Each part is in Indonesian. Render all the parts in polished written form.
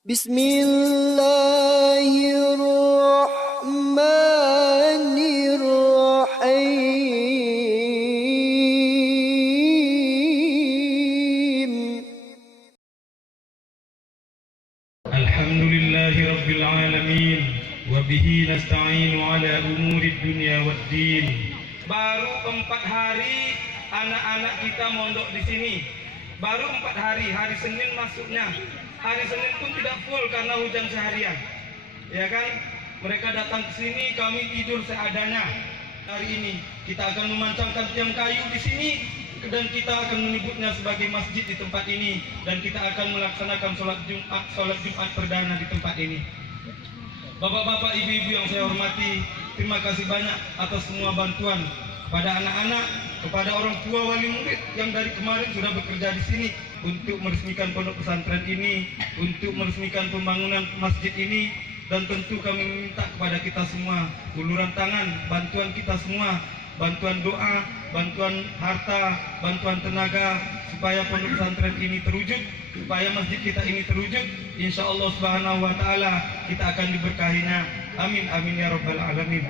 Bismillahirrahmanirrahim. Alhamdulillahi rabbil alamin wa bihi nasta'inu ala umuri dunya waddin. Baru 4 hari anak-anak kita mondok di sini. Baru 4 hari, hari Senin masuknya. Hari Senin pun tidak full karena hujan seharian. Ya kan? Mereka datang ke sini, kami tidur seadanya. Hari ini kita akan memancangkan tiang kayu di sini dan kita akan menyebutnya sebagai masjid di tempat ini, dan kita akan melaksanakan sholat Jumat perdana di tempat ini. Bapak-bapak, ibu-ibu yang saya hormati, terima kasih banyak atas semua bantuan kepada anak-anak, kepada orang tua wali murid yang dari kemarin sudah bekerja di sini untuk meresmikan pondok pesantren ini, untuk meresmikan pembangunan masjid ini, dan tentu kami meminta kepada kita semua uluran tangan, bantuan kita semua, bantuan doa, bantuan harta, bantuan tenaga, supaya pondok pesantren ini terwujud, supaya masjid kita ini terwujud. Insya Allah Subhanahu wa Ta'ala kita akan diberkahinya. Amin amin ya rabbal alamin.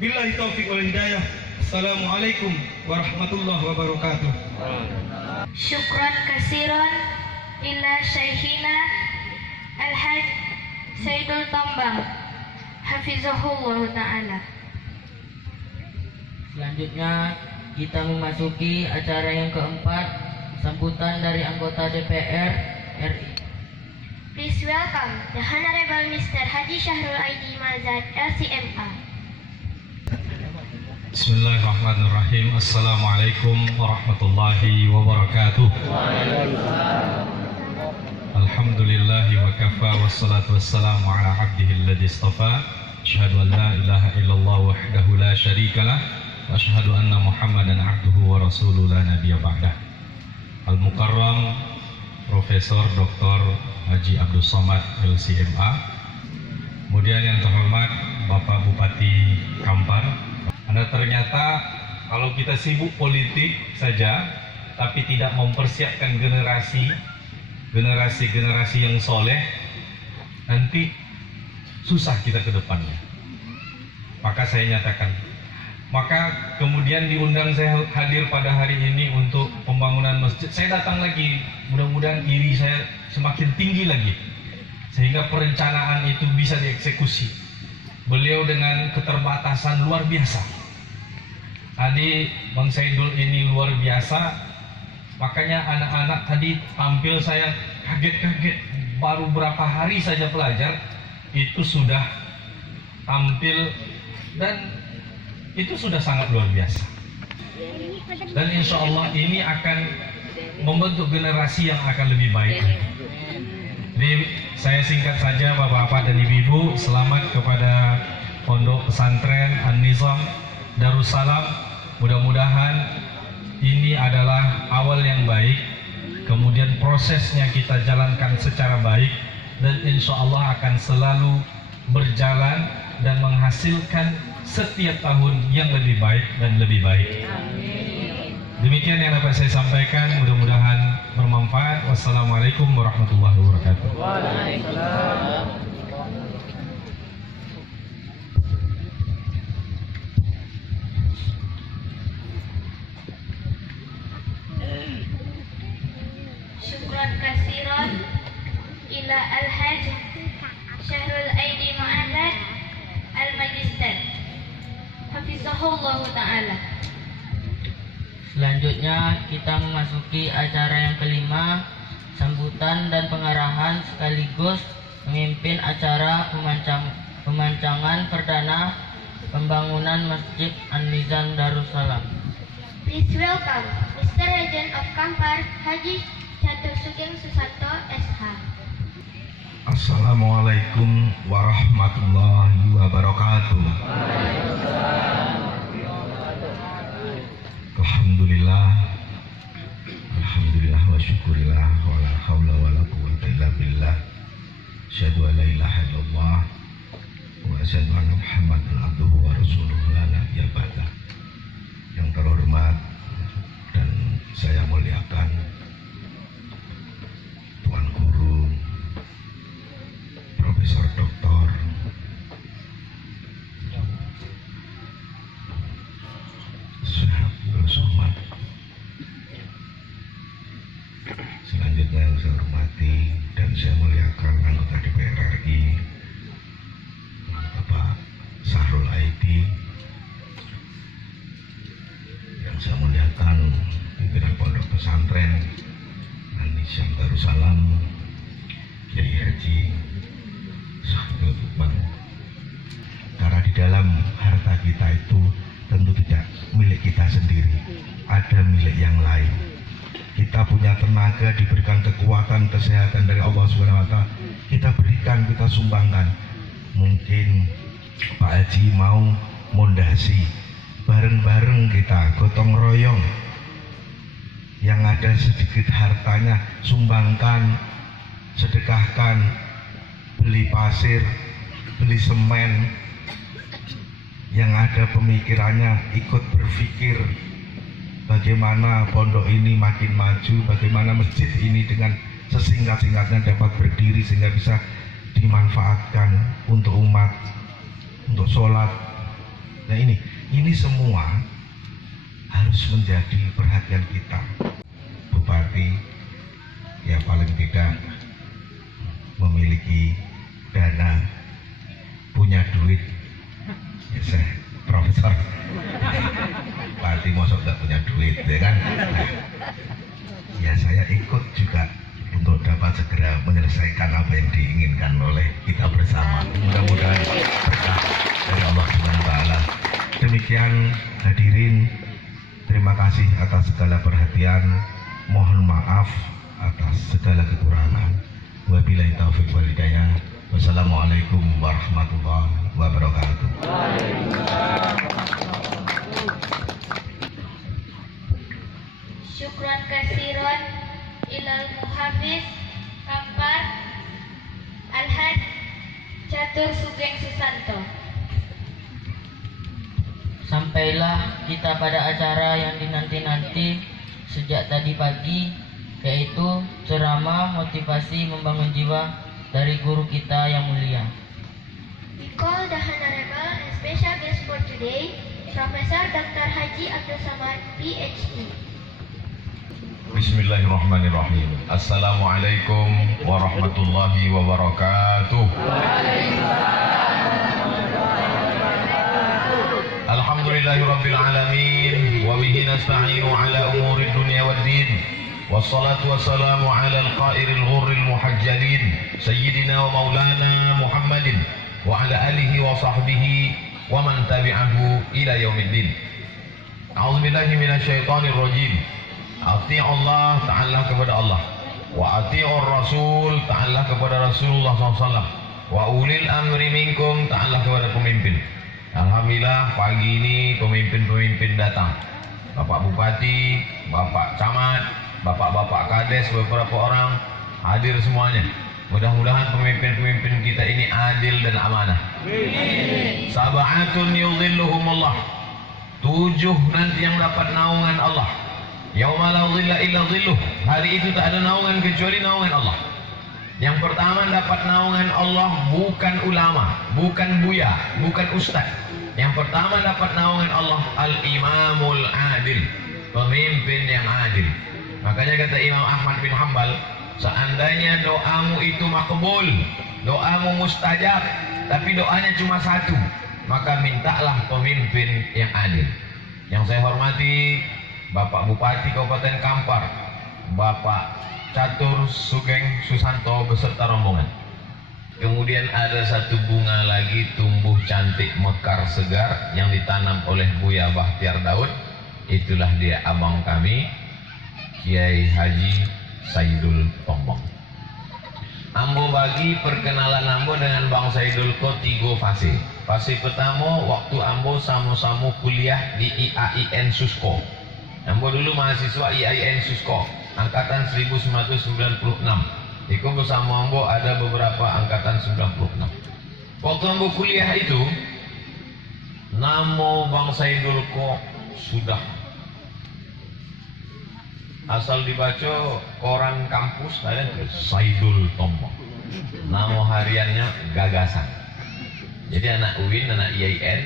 Billahi taufiq wal hidayah. Assalamualaikum warahmatullahi wabarakatuh. Syukran kasiran ila Syekhina Al-Hajj Sayyidul Tambang Hafizahullah Ta'ala. Selanjutnya kita memasuki acara yang keempat, sambutan dari anggota DPR RI. Please welcome the Honorable Mr. Haji Syahrul Aidi Mazad LCMA. Bismillahirrahmanirrahim. Assalamualaikum warahmatullahi wabarakatuh. Alhamdulillahi wa kafa, wassalatu wassalamu ala abdihi alladhi istafa. Asyhadu an la ilaha illallah wahdahu la syarikalah wa asyhadu anna Muhammadan abduhu wa rasuluhu la nabiyya ba'dah. Al-Mukarram Profesor Dr. Haji Abdul Somad LCMA. Kemudian yang terhormat Bapak Bupati Kampar. Anda ternyata kalau kita sibuk politik saja tapi tidak mempersiapkan generasi yang soleh, nanti susah kita ke depannya. Maka saya nyatakan, maka kemudian diundang saya hadir pada hari ini untuk pembangunan masjid. Saya datang lagi, mudah-mudahan iri saya semakin tinggi lagi sehingga perencanaan itu bisa dieksekusi. Beliau dengan keterbatasan luar biasa. Tadi Bang Saidul ini luar biasa, makanya anak-anak tadi tampil saya kaget-kaget. Baru berapa hari saja pelajar itu sudah tampil dan itu sudah sangat luar biasa. Dan insya Allah ini akan membentuk generasi yang akan lebih baik. Jadi saya singkat saja Bapak-bapak dan Ibu-ibu, selamat kepada Pondok Pesantren An-Nizam Darussalam. Mudah-mudahan ini adalah awal yang baik, kemudian prosesnya kita jalankan secara baik, dan insya Allah akan selalu berjalan dan menghasilkan setiap tahun yang lebih baik dan lebih baik. Demikian yang dapat saya sampaikan, mudah-mudahan bermanfaat. Wassalamualaikum warahmatullahi wabarakatuh. Waalaikumsalam. Syukran kasiran ila Al-Hajj Syahrul Aidi Mazad Al-Magister Hafizahullah Ta'ala. Selanjutnya kita memasuki acara yang kelima, sambutan dan pengarahan sekaligus memimpin acara pemancangan perdana pembangunan Masjid An-Nizam Darussalam. Please welcome Mr. Regent of Kampar Haji Catur Sugeng Susanto SH. Assalamualaikum warahmatullahi wabarakatuh. Alhamdulillah wa syukurillah wa la hawla wa la quwwata illa billah. Asyhadu an la ilaha illallah wa asyhadu anna Muhammadan abduhu wa rasuluhu la nabiyya ba'dah. Yang terhormat dan saya muliakan Tuan Guru Syekh Darussalam, Kiai Haji Syahidul Lukman. Karena di dalam harta kita itu tentu tidak milik kita sendiri, ada milik yang lain. Kita punya tenaga, diberikan kekuatan, kesehatan dari Allah SWT, kita berikan, kita sumbangkan. Mungkin Pak Haji mau mondasi, bareng-bareng kita gotong royong, yang ada sedikit hartanya sumbangkan, sedekahkan, beli pasir, beli semen. Yang ada pemikirannya ikut berpikir bagaimana pondok ini makin maju, bagaimana masjid ini dengan sesingkat-singkatnya dapat berdiri sehingga bisa dimanfaatkan untuk umat, untuk sholat. Nah ini semua harus menjadi perhatian kita. Bupati ya paling tidak memiliki dana, punya duit. Ya, saya profesor Bupati mosok nggak punya duit, ya kan? Nah, ya saya ikut juga untuk dapat segera menyelesaikan apa yang diinginkan oleh kita bersama. Mudah-mudahan berkah dari Allah Subhanahu wa Ta'ala. Demikian hadirin, terima kasih atas segala perhatian. Mohon maaf atas segala kekurangan. Wabillahi taufiq wal hidayah. Wassalamualaikum warahmatullahi wabarakatuh. Syukran kasiron ilal muhafiz Kampar Alhaj Catur Sugeng Susanto. Sampailah kita pada acara yang dinanti-nanti sejak tadi pagi, yaitu ceramah motivasi membangun jiwa dari guru kita yang mulia. We call the honorable and special guest for today, Profesor Dr. Haji Abdul Samad, PhD. Bismillahirrahmanirrahim. Assalamualaikum warahmatullahi wabarakatuh. Alhamdulillahirabbil alamin wa bihi nasta'inu ala umuri dunya waddin. Wassalatu wassalamu ala al-qairil ghurril muhajjalin sayyidina wa maulana Muhammadin wa ala alihi wa sahbihi wa man tabi'ahu ila yaumiddin. A'udzubillahi minasyaitonir rajim. Ati'u Allah, ta'ala kepada Allah, wa ati'ur Rasul, ta'ala kepada Rasulullah SAW, wa ulil amri minkum, ta'ala kepada pemimpin. Alhamdulillah pagi ini pemimpin-pemimpin datang. Bapak Bupati, Bapak Camat, Bapak-bapak Kades, beberapa orang hadir semuanya. Mudah-mudahan pemimpin-pemimpin kita ini adil dan amanah. Sab'atun yudhilluhumullah. 7 nanti yang dapat naungan Allah. Yauma la dhilla illa dhilluh. Hari itu tak ada naungan kecuali naungan Allah. Yang pertama dapat naungan Allah bukan ulama, bukan buya, bukan ustaz. Yang pertama dapat naungan Allah al-imamul adil, pemimpin yang adil. Makanya kata Imam Ahmad bin Hanbal, seandainya doamu itu makbul, doamu mustajab, tapi doanya cuma satu, maka mintalah pemimpin yang adil. Yang saya hormati Bapak Bupati Kabupaten Kampar, Bapak Catur Sugeng Susanto beserta rombongan. Kemudian ada satu bunga lagi tumbuh cantik mekar segar yang ditanam oleh Buya Bahtiar Daud. Itulah dia abang kami, Kiai Haji Saidul Tombong. Ambo bagi perkenalan ambo dengan Bang Saidul ko 3 fase. Fase pertama waktu ambo sama-sama kuliah di IAIN Susko. Ambo dulu mahasiswa IAIN Susko, angkatan 1996. Iku bersama ambo ada beberapa angkatan 96. Waktu ambo kuliah itu, nama Bang Saidul ko sudah asal dibaca koran kampus ada Saidul Tombong. Nama hariannya Gagasan. Jadi anak UIN, anak IAIN,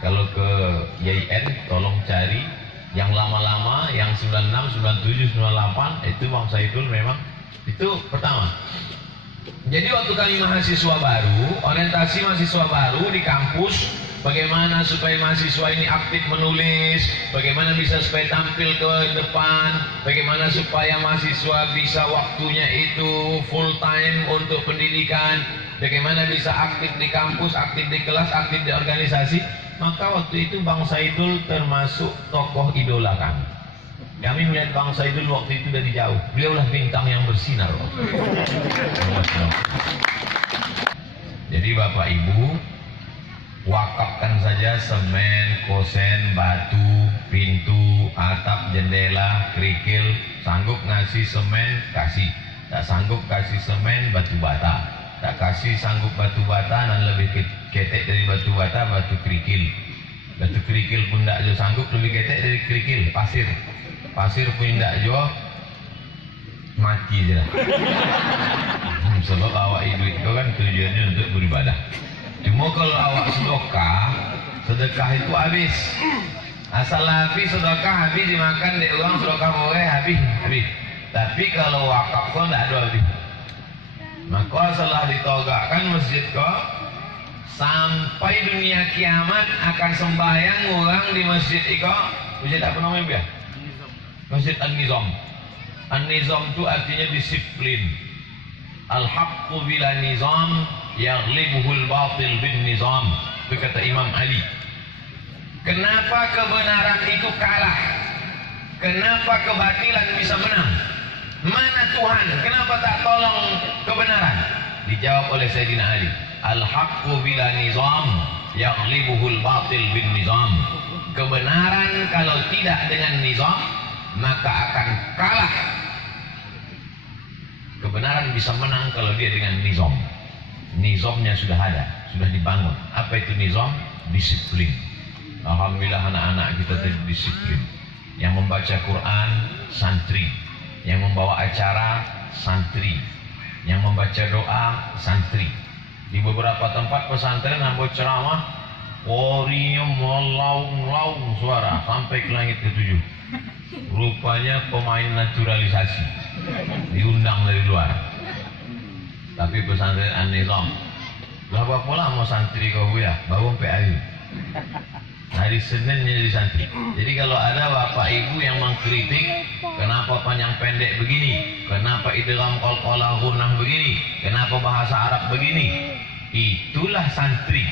kalau ke IAIN tolong cari yang lama-lama, yang 96, 97, 98 itu Bang Saidul memang itu pertama. Jadi waktu kami mahasiswa baru, orientasi mahasiswa baru di kampus, bagaimana supaya mahasiswa ini aktif menulis, bagaimana bisa supaya tampil ke depan, bagaimana supaya mahasiswa bisa waktunya itu full time untuk pendidikan, bagaimana bisa aktif di kampus, aktif di kelas, aktif di organisasi. Maka waktu itu Bang Saidul termasuk tokoh idola kami. Kami melihat Bang Saidul waktu itu dari jauh. Beliaulah bintang yang bersinar. Jadi Bapak Ibu, wakafkan saja semen, kosen, batu, pintu, atap, jendela, kerikil. Sanggup ngasih semen, kasih. Tak sanggup kasih semen, batu bata. Tak kasih sanggup batu bata dan lebih ketek dari batu bata, batu kerikil. Batu kerikil pun tak jo sanggup, lebih ketek dari kerikil, pasir. Pasir pun tak jo, mati je lah. Sebab awak duit kau kan tujuannya untuk beribadah. Cuma kalau awak sedekah itu habis. Asal habis sedekah habis dimakan dek uang sedekah boleh habis. Tapi kalau wakaf kau tak ada habis. Maka setelah ditogakkan masjid kau, sampai dunia kiamat akan sembahyang orang di masjid itu. Masjid apa namanya? Masjid An-Nizam. An-Nizam itu artinya disiplin. Al-haqqu bila nizam yaghlibuhul batil bin nizam. Berkata Imam Ali. Kenapa kebenaran itu kalah? Kenapa kebatilan bisa menang? Mana Tuhan? Kenapa tak tolong kebenaran? Dijawab oleh Sayyidina Ali. Al-haqqu bila nizam yaghlibuhul batil bin nizam. Kebenaran kalau tidak dengan nizam maka akan kalah. Kebenaran bisa menang kalau dia dengan nizam. Nizamnya sudah ada, sudah dibangun. Apa itu nizam? Disiplin. Alhamdulillah anak-anak kita terdisiplin. Yang membaca Quran, santri. Yang membawa acara, santri. Yang membaca doa, santri. Di beberapa tempat pesantren ambil ceramah, orinya melaung-laung suara sampai ke langit ketujuh. Rupanya pemain naturalisasi diundang dari luar. Tapi pesantren An-Nizam lah apa pula mau santri kau ya baru sampai hari hari Senin jadi santri. Jadi kalau ada bapak ibu yang mengkritik kenapa panjang pendek begini, kenapa idgham qalqalah gunah begini, kenapa bahasa Arab begini, itulah santri.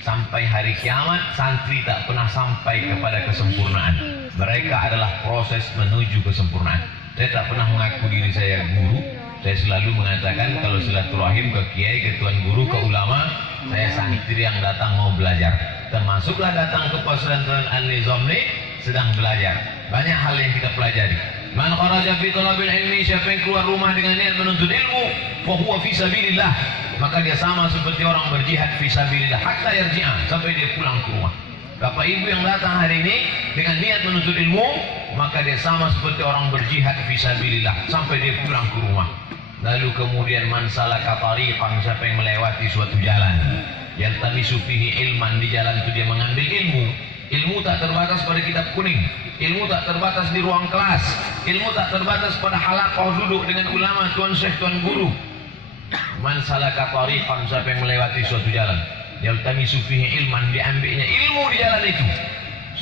Sampai hari kiamat santri tak pernah sampai kepada kesempurnaan. Mereka adalah proses menuju kesempurnaan. Saya tak pernah mengaku diri saya guru. Saya selalu mengatakan kalau silaturahim ke kiai, ke tuan guru, ke ulama, saya santri yang datang mau belajar. Termasuklah datang ke pesantren An-Nizam ini sedang belajar. Banyak hal yang kita pelajari. Man kharaja fi talabil ilmi, siapa yang keluar rumah dengan niat menuntut ilmu, fa huwa fi sabilillah. Maka dia sama seperti orang berjihad fi sabilillah hatta yarji'a, sampai dia pulang ke rumah. Bapak ibu yang datang hari ini dengan niat menuntut ilmu, maka dia sama seperti orang berjihad fi sabilillah sampai dia pulang ke rumah. Lalu kemudian man salaka tariqan, siapa yang melewati suatu jalan, yaltamisu fihi ilman, di jalan itu dia mengambil ilmu. Ilmu tak terbatas pada kitab kuning, ilmu tak terbatas di ruang kelas, ilmu tak terbatas pada halaqah duduk dengan ulama, tuan syekh, tuan guru. Man salaka tariqan, siapa yang melewati suatu jalan, yaltamisu fihi ilman, diambilnya ilmu di jalan itu,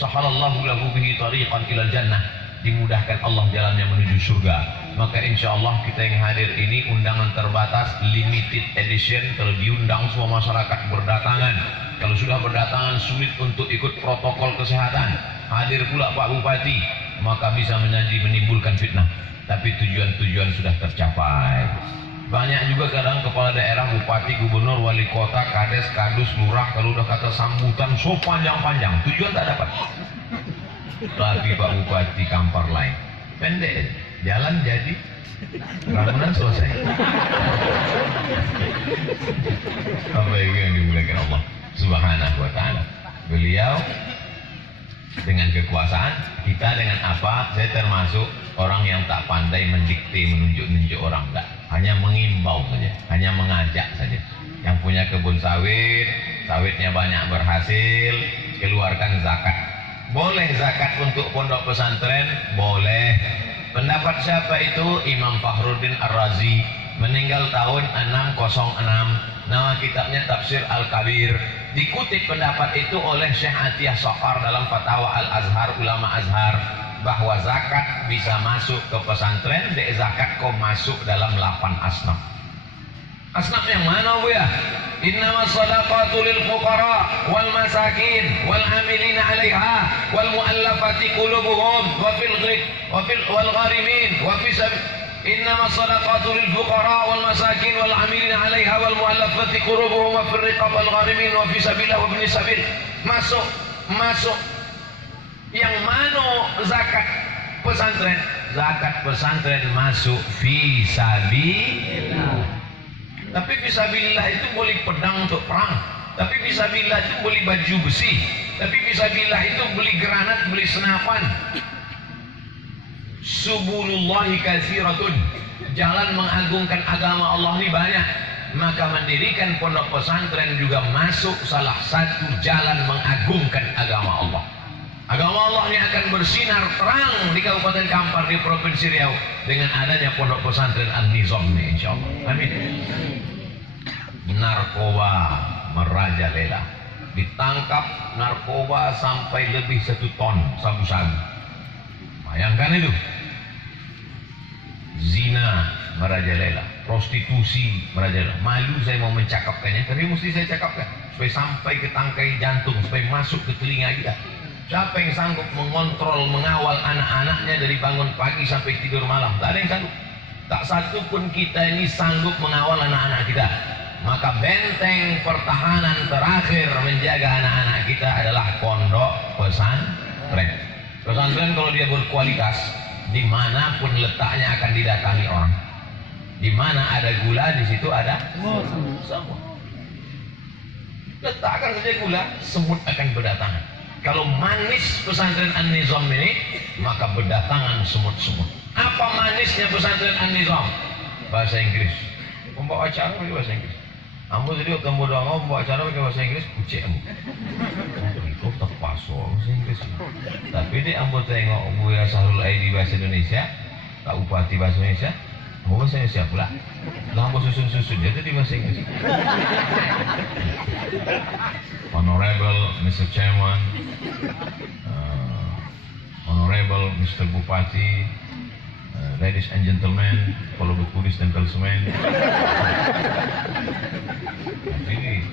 sahalallahu lahu bihi tariqan ilal jannah, dimudahkan Allah jalannya menuju surga. Maka insya Allah kita yang hadir ini undangan terbatas, limited edition. Kalau diundang semua masyarakat berdatangan. Kalau sudah berdatangan sulit untuk ikut protokol kesehatan. Hadir pula Pak Bupati, maka bisa menimbulkan fitnah. Tapi tujuan-tujuan sudah tercapai. Banyak juga kadang kepala daerah, bupati, gubernur, wali kota, kades, kadus, lurah, kalau udah kata sambutan so panjang-panjang, tujuan tak dapat. Tapi Pak Bupati Kampar lain, pendek, jalan jadi, bangunan selesai. Apa yang dimuliakan Allah Subhanahu wa ta'ala. Beliau dengan kekuasaan, kita dengan apa? Saya termasuk orang yang tak pandai mendikte, menunjuk-nunjuk orang, enggak. Hanya mengimbau saja, hanya mengajak saja. Yang punya kebun sawit, sawitnya banyak berhasil, keluarkan zakat. Boleh zakat untuk pondok pesantren? Boleh. Pendapat siapa itu? Imam Fakhruddin Ar-Razi, meninggal tahun 606. Nama kitabnya Tafsir Al-Kabir. Dikutip pendapat itu oleh Syekh Atiyah Saqar dalam Fatwa Al-Azhar, ulama Azhar, bahwa zakat bisa masuk ke pesantren, zakat kok masuk dalam 8 asnaf. Asnaf yang mana bu ya? Innamas sadaqatu lil fuqara wal masakin wal amilina 'alaiha wal mu'allafati qulubuhum wa fil wal gharimin wa fi Innamas sadaqatu lil fuqara wal masakin wal amilina 'alaiha wal mu'allafati qulubuhum wa fil riqab wal gharimin wa fi sabilillah wa ibn sabil. Masuk. Yang mana zakat pesantren? Zakat pesantren masuk fi sabilillah. Tapi fisabilillah itu boleh pedang untuk perang. Tapi fisabilillah itu boleh baju besi. Tapi fisabilillah itu beli granat, beli senapan. Subunullahi katsiratun. Jalan mengagungkan agama Allah ini banyak. Maka mendirikan pondok pesantren juga masuk salah satu jalan mengagungkan agama Allah. Agama Allah ini akan bersinar terang di Kabupaten Kampar, di Provinsi Riau, dengan adanya pondok pesantren An-Nizam ini, insyaallah. Amin. Narkoba merajalela. Ditangkap narkoba sampai lebih 1 ton sabu-sabu. Bayangkan itu. Zina merajalela, prostitusi merajalela. Malu saya mau mencakapkannya, tapi mesti saya cakapkan supaya sampai ke tangkai jantung, supaya masuk ke telinga kita. Siapa yang sanggup mengontrol, mengawal anak-anaknya dari bangun pagi sampai tidur malam? Tak ada yang sanggup. Tak satu pun kita ini sanggup mengawal anak-anak kita. Maka benteng pertahanan terakhir menjaga anak-anak kita adalah pondok pesantren. Pesantren kalau dia berkualitas, dimanapun letaknya akan didatangi orang. Di mana ada gula, di situ ada semut. Letakkan saja gula, semut akan berdatangan. Kalau manis pesantren An-Nizam ini, maka berdatangan semut-semut. Apa manisnya pesantren An-Nizam? Bahasa Inggris. Membawa acara pakai bahasa Inggris. Ambo jadi kamu doang membawa acara pakai bahasa Inggris, kucek ambo. Itu tak pasal bahasa Inggris. Tapi di ambo tengok Buya Sahrul Aidi bahasa Indonesia, Kak Bupati bahasa Indonesia, ambo bahasa Indonesia pula. Lah ambo susun-susun dia di bahasa Inggris. Honorable Mr. Chairman, Honorable Mr. Bupati, ladies and gentlemen, follow the police dan konsumen. Ini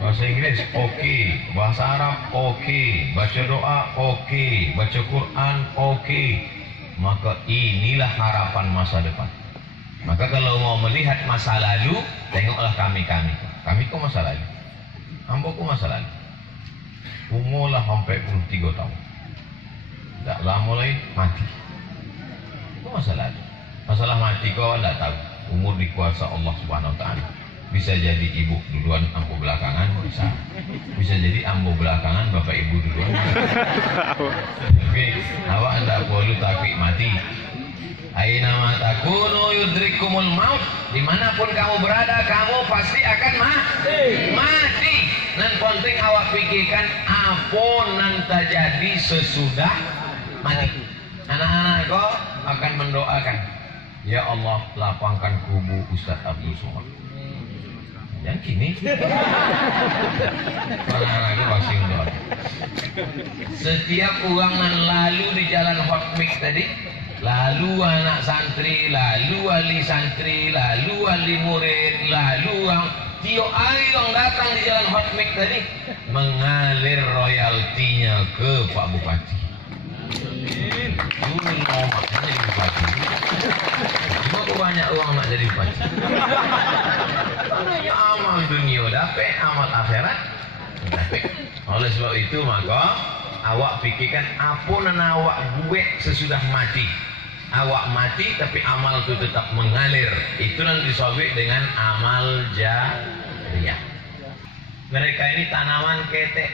bahasa Inggris oke, bahasa Arab oke, baca doa oke, baca Quran oke. Maka inilah harapan masa depan. Maka kalau mau melihat masa lalu, tengoklah kami. Kami kok masa lalu. Ambo kok masa lalu. Umurlah sampai 23 tahun. Tak lama lagi mati. Itu masa lalu. Masalah mati kau tidak tahu. Umur di kuasa Allah Subhanahu Wa Taala. Bisa jadi ibu duluan, ambo belakangan, bisa jadi ambo belakangan, bapak ibu duluan. Tapi awak tidak perlu takut mati. Aina ma takunu yudrikumul maut. Dimanapun kamu berada, kamu pasti akan mati. Dan penting awak pikirkan apa yang terjadi sesudah mati. Anak-anak kau akan mendoakan, ya Allah lapangkan kubu Ustaz Abdul Somad. Yang kini anak-anak itu masih mendoakan. Setiap orang yang lalu di jalan hot mix tadi, lalu anak santri, lalu wali santri, lalu wali murid, lalu tiap hari yang datang di jalan hot mix tadi mengalir royaltinya ke Pak Bupati. Dulu mau makanya jadi bupati. Cuma kok banyak uang nak jadi bupati. Maknanya amal dunia dapat, amal akhirat dapat. Oleh sebab itu maka awak fikirkan apa yang awak buat sesudah mati. Awak mati tapi amal itu tetap mengalir. Itu yang disebut dengan amal jariyah. Mereka ini tanaman ketek.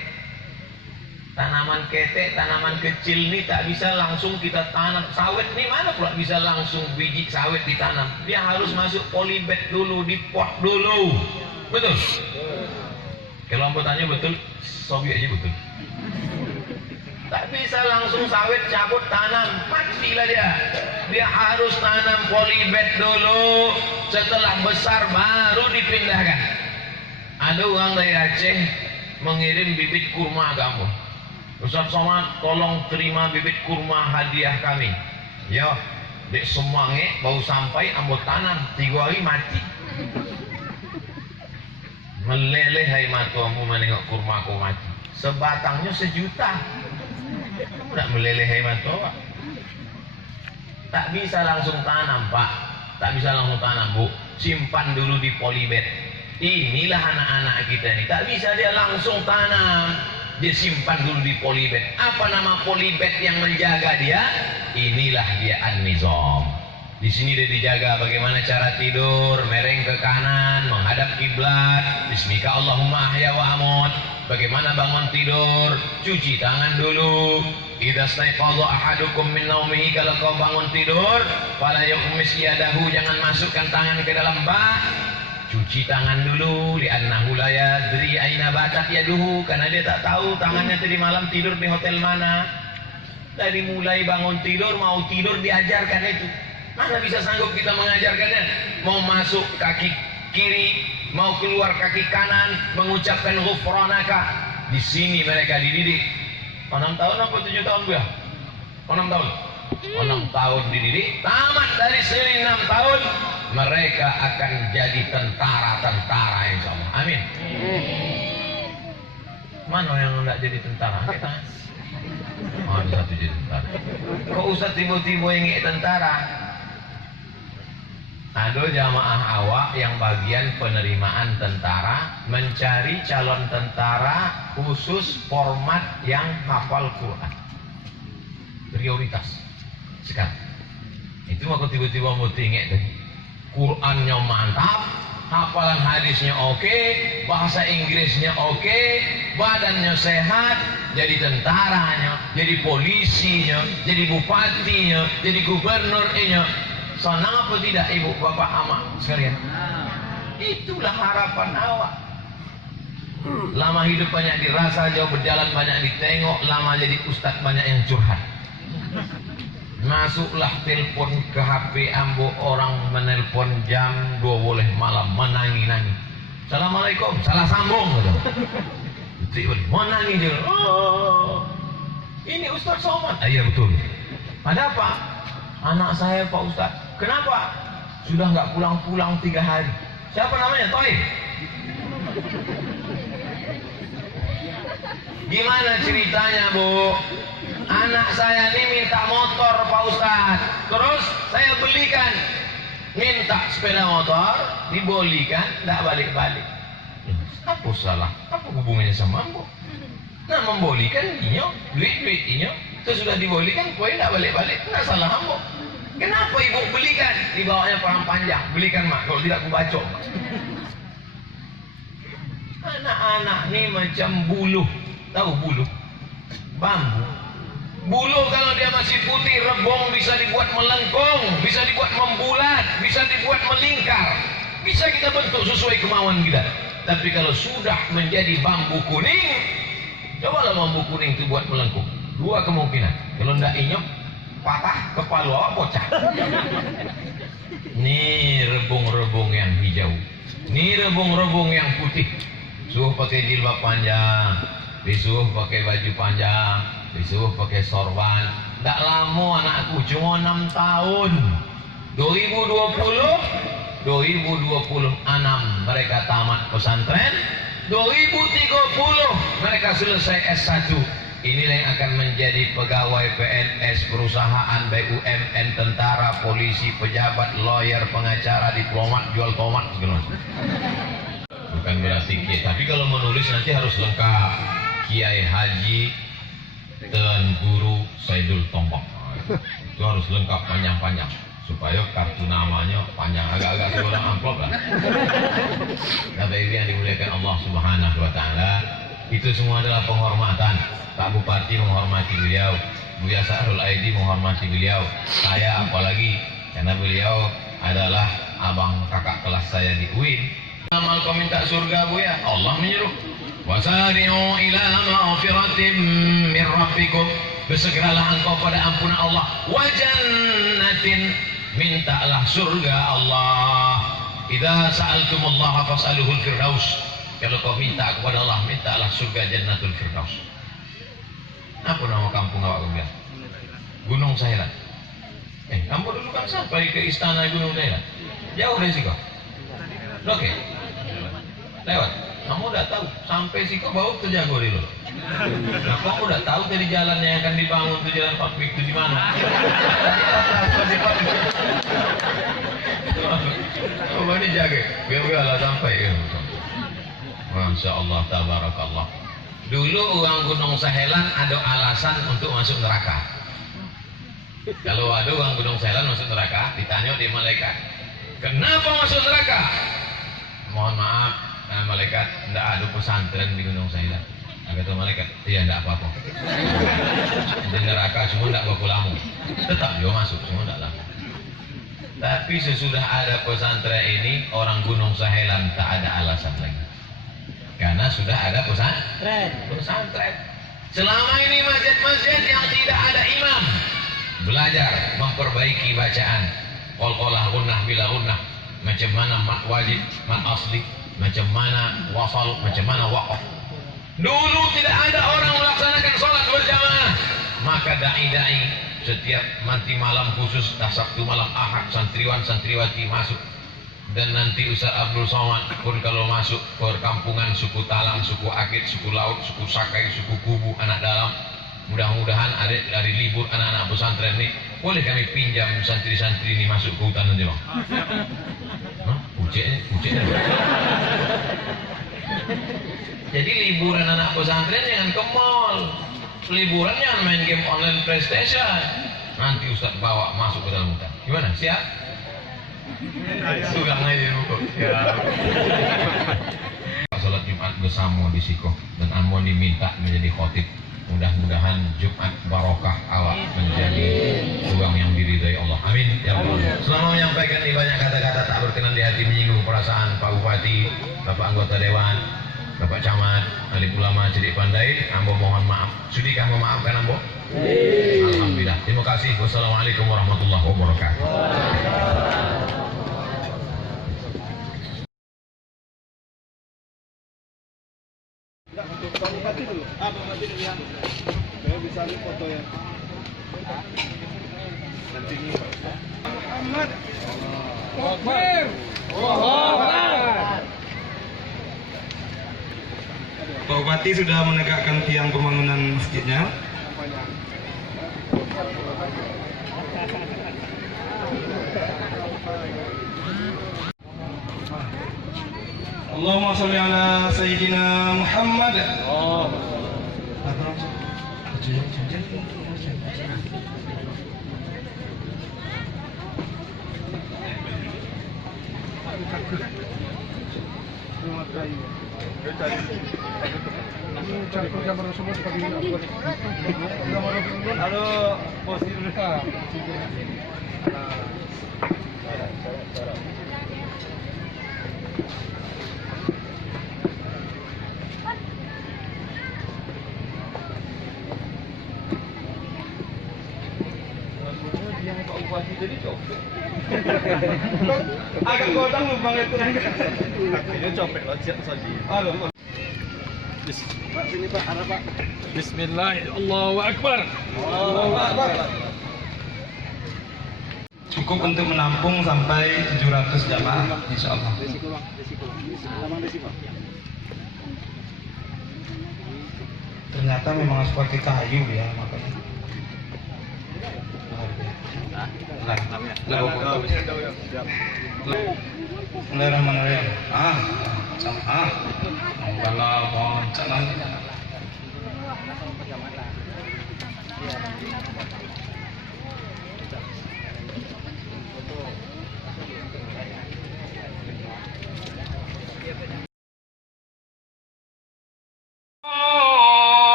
Tanaman ketek, tanaman kecil ini tak bisa langsung kita tanam. Sawit ini mana pula bisa langsung biji sawit ditanam. Dia harus masuk polybag dulu, di pot dulu. Betul? Kalau ambo tanya betul, sobi aja betul. Tak bisa langsung sawit cabut tanam, matilah dia. Dia harus tanam polybag dulu. Setelah besar baru dipindahkan. Ada orang dari Aceh mengirim bibit kurma kamu. Ustaz Somad, tolong terima bibit kurma hadiah kami. Ya, dek semange bau sampai ambo tanam 3 hari mati. Meleleh hai matamu menengok kurma kau mati. Sebatangnya 1 juta. Kamu tak meleleh hai mata. Tak bisa langsung tanam, Pak. Tak bisa langsung tanam, Bu. Simpan dulu di polybag. Inilah anak-anak kita ini. Tak bisa dia langsung tanam. Dia simpan dulu di polybag. Apa nama polybag yang menjaga dia? Inilah dia an-nizam. Di sini dia dijaga bagaimana cara tidur, mereng ke kanan, menghadap kiblat. Bismika Allahumma ahya wa amut. Bagaimana bangun tidur, cuci tangan dulu. Idza staiqadha ahadukum min naumihi, kalau kau bangun tidur, fala yukhmis yadahu, jangan masukkan tangan ke dalam bak. Cuci tangan dulu, li'annahu la yadri aina batat yaduhu, karena dia tak tahu tangannya tadi malam tidur di hotel mana. Dari mulai bangun tidur, mau tidur diajarkan itu. Mana bisa sanggup kita mengajarkannya? Mau masuk kaki kiri, mau keluar kaki kanan, mengucapkan ghufranaka. Di sini mereka dididik. 6 tahun apa 7 tahun ya? 6 tahun. 6 tahun dididik, tamat dari sini 6 tahun. Mereka akan jadi tentara-tentara, insya Allah. Amin. Mana yang tidak jadi tentara? Angkat tangan. Ada satu jadi tentara. Kok Ustaz tiba-tiba ingin tentara? Ada jamaah awak yang bagian penerimaan tentara, mencari calon tentara khusus format yang hafal Quran. Prioritas sekarang. Itu aku tiba-tiba mau tinggi tadi. Qurannya mantap, hafalan hadisnya oke, bahasa Inggrisnya oke, badannya sehat, jadi tentaranya, jadi polisinya, jadi bupatinya, jadi gubernurnya. Senang apa tidak ibu bapak ama sekalian? Itulah harapan awak. Lama hidup banyak dirasa, jauh berjalan banyak ditengok, lama jadi ustadz banyak yang curhat. Masuklah telepon ke HP ambo, orang menelpon jam 12 malam menangi-nangi. Assalamualaikum, salah sambung gitu. Menangi dia. Oh, ini Ustaz Somad. Iya betul. Ada apa? Anak saya Pak Ustaz. Kenapa? Sudah nggak pulang-pulang 3 hari. Siapa namanya? Toib. Gimana ceritanya, Bu? Anak saya ini minta motor Pak Ustaz. Terus saya belikan. Minta sepeda motor, dibolikan, tidak balik-balik. Apa salah? Apa hubungannya sama Ambo? Nah, membolikan inyo, duit-duit inyo. Terus sudah dibolikan, kue tidak balik-balik. Tidak salah Ambo. Kenapa ibu belikan? Dibawanya perang panjang. Belikan mak, kalau tidak aku bacok. Anak-anak ini macam buluh. Tahu buluh? Bambu. Buluh kalau dia masih putih, rebong bisa dibuat melengkung, bisa dibuat membulat, bisa dibuat melingkar. Bisa kita bentuk sesuai kemauan kita. Tapi kalau sudah menjadi bambu kuning, cobalah bambu kuning itu buat melengkung. 2 kemungkinan. Kalau tidak inyok, patah, kepala awak bocah. Ini rebung-rebung yang hijau. Ini rebung-rebung yang putih. Suruh pakai jilbab panjang, disuruh pakai baju panjang, disuruh pakai sorban. Tak lama anakku, cuma 6 tahun. 2020 mereka tamat pesantren. 2030 mereka selesai S1. Inilah yang akan menjadi pegawai PNS, perusahaan, BUMN, tentara, polisi, pejabat, lawyer, pengacara, diplomat, jual tomat segala macam. Bukan berarti kiai, tapi kalau menulis nanti harus lengkap. Kiai Haji Tuan Guru Saidul Tombak. Itu harus lengkap panjang-panjang supaya kartu namanya panjang, agak-agak seorang amplop lah. Bapak Ibu yang dimuliakan Allah Subhanahu wa taala, itu semua adalah penghormatan. Pak Bupati menghormati beliau, Buya Sahrul Aidi menghormati beliau, saya apalagi karena beliau adalah abang kakak kelas saya di UIN. Amal kau minta surga Buya, Allah menyuruh. Wasari'u ila maghfiratin min rabbikum, bersegeralah engkau pada ampunan Allah. Wa jannatin, mintalah surga Allah. Idza sa'altumullaha fas'aluhul firdaus. Kalau kau minta kepada Allah, mintalah surga Jannatul Firdaus. Apa nama kampung awak kau bilang? Gunung Sahelan. Kamu dulu kan sampai ke istana Gunung Sahelan. Jauh dari sini kau? Oke. Lewat. Kamu udah tahu sampai sini kau bau terjago dulu. Nah, kamu udah tahu dari jalan yang akan dibangun itu jalan publik itu di mana? Oh, ini jaga. Biar sampai ya. Masya Allah, tabarakallah. Dulu orang Gunung Sahelan ada alasan untuk masuk neraka. Kalau ada orang Gunung Sahelan masuk neraka, ditanya di malaikat, kenapa masuk neraka? Mohon maaf, malaikat, tidak ada pesantren di Gunung Sahelan. Kata malaikat, iya tidak apa-apa. Di neraka semua tidak baku lamu. Tetap dia masuk, semua tidak lamu. Tapi sesudah ada pesantren ini, orang Gunung Sahelan tak ada alasan lagi. Karena sudah ada pesantren. Selama ini masjid-masjid yang tidak ada imam, belajar memperbaiki bacaan. Qol-qolah gunnah bila gunnah. Macam mana mat wajib, mat asli, macam mana wasal, macam mana waqaf. Dulu tidak ada orang melaksanakan sholat berjamaah, maka dai-dai setiap nanti malam khusus Sabtu malam Ahad santriwan-santriwati masuk, dan nanti Ustaz Abdul Somad pun kalau masuk ke perkampungan suku Talang, suku Akit, suku Laut, suku Sakai, suku Kubu, anak dalam, mudah-mudahan ada dari libur anak-anak pesantren ini boleh kami pinjam santri-santri ini masuk ke hutan nanti bang. Uceknya. Jadi liburan anak pesantren jangan ke mall, liburan jangan main game online PlayStation. Nanti Ustaz bawa masuk ke dalam hutan. Gimana? Siap? Sudah ngaji dulu. Ya. Salat Jumat bersama di Sikoh dan Amon diminta menjadi khotib. Mudah-mudahan Jumat barokah awak menjadi orang yang diridai Allah. Amin. Ya Allah. Selama menyampaikan ini banyak kata-kata tak berkenan di hati menyinggung perasaan Pak Bupati, Bapak Anggota Dewan, Bapak Camat, alim ulama Cedik Pandai, ambo mohon maaf. Sudikah memaafkan ambo? Alhamdulillah. Terima kasih. Wassalamualaikum warahmatullahi wabarakatuh. Untuk Pak Bupati dulu. Pak Bupati dulu yang saya bisa lihat foto ya. Nanti ini Muhammad. Akbar. Pak Bupati sudah menegakkan tiang pembangunan masjidnya. Allahumma sholli ala Sayyidina Muhammad. Halo, bos ini. Agak kodang lubang itu. Ini copet lojak saja. Halo. Pak sini Pak, arah Pak. Bismillah, Allahu Akbar. Allahu Akbar. Cukup untuk menampung sampai 700 jamaah insyaallah. Ternyata memang seperti kayu ya makanya. Bismillahirrahmanirrahim. Kalau mau calon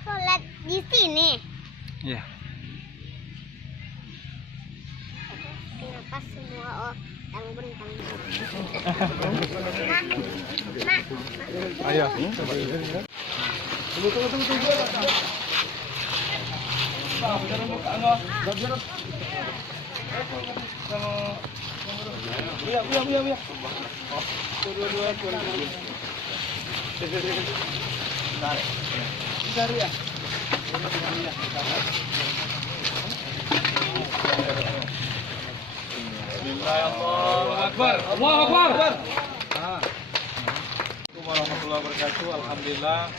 sholat di sini. ya. Kenapa semua orang bentang? Ayo. Tunggu. Biar mo ka ano. Biar. Buya. Oh, dua. Dari ya. Allahu Akbar. Assalamualaikum warahmatullahi wabarakatuh. Alhamdulillah,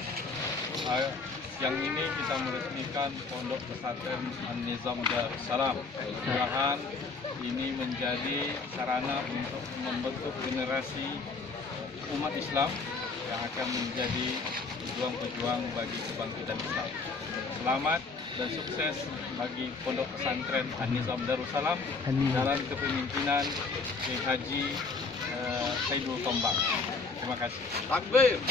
siang ini kita meresmikan Pondok Pesantren An-Nizam Darussalam. Mudah-mudahan ini menjadi sarana untuk membentuk generasi umat Islam yang akan menjadi pejuang-pejuang bagi kebangkitan Islam. Selamat dan sukses bagi Pondok Pesantren An-Nizam Darussalam dalam kepemimpinan Syekh Haji Saidul Tombak. Terima kasih. Takbir.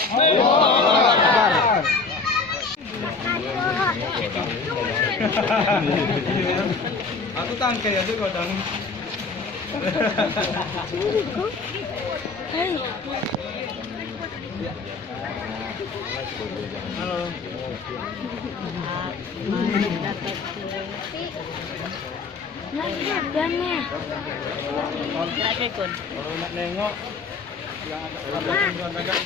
Aku tangkai aja kodang. Halo. Kalau nak nengok yang agak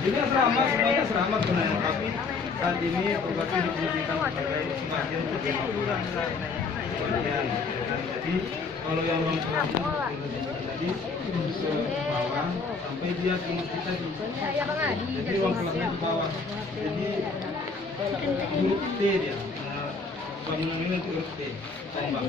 ini asrama, semuanya asrama sebenarnya, tapi saat ini tugasnya diberikan sebagai semacam untuk pengaturan jadi kalau yang ruang kelasnya tadi ke bawah sampai dia ke masjid tadi, jadi ruang kelasnya ke bawah, jadi huruf T dia, bangunan ini untuk huruf T, tombak.